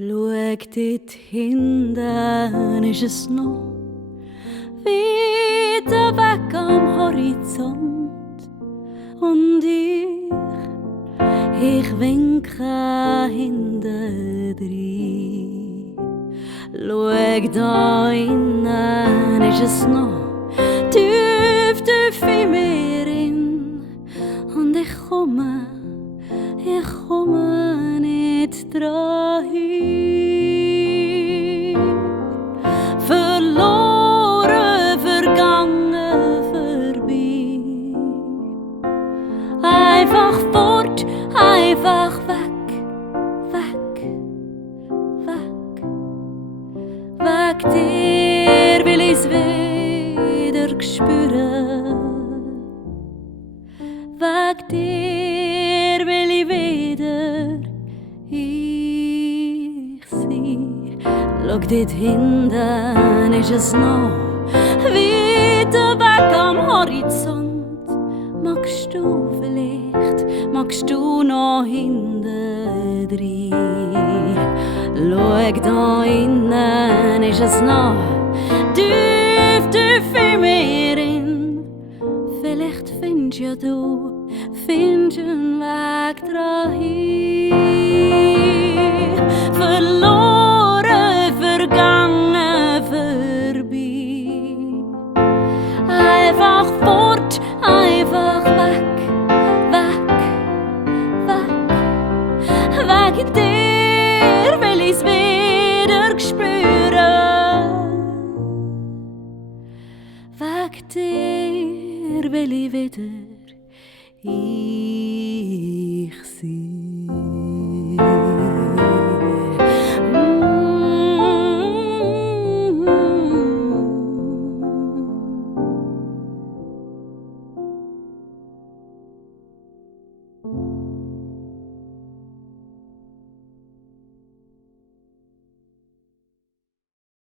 Schau dort hinten, ist es noch weiter weg am Horizont. Und ich winke hinten rein. Schau da innen, ist es noch tief, tief in mir in. Und ich komme nicht dran hin. Verloren, vergangen, vorbei. Einfach fort, einfach weg, weg, weg. Weg dir will ich's wieder spüren. Weg dir will ich wieder ich sein. Schau dort hinten, ist es noch weiter weg am Horizont. Magst du vielleicht, magst du noch hinten rein? Schau da innen, ist es noch tief, tief in mir in. Vielleicht findest ja du einen Weg dran hin. Verloren, vergangen, vorbei. Einfach fort, einfach weg, weg, weg. Weg dir will ich's wieder spüren. Weg dir will ich wieder ich sein.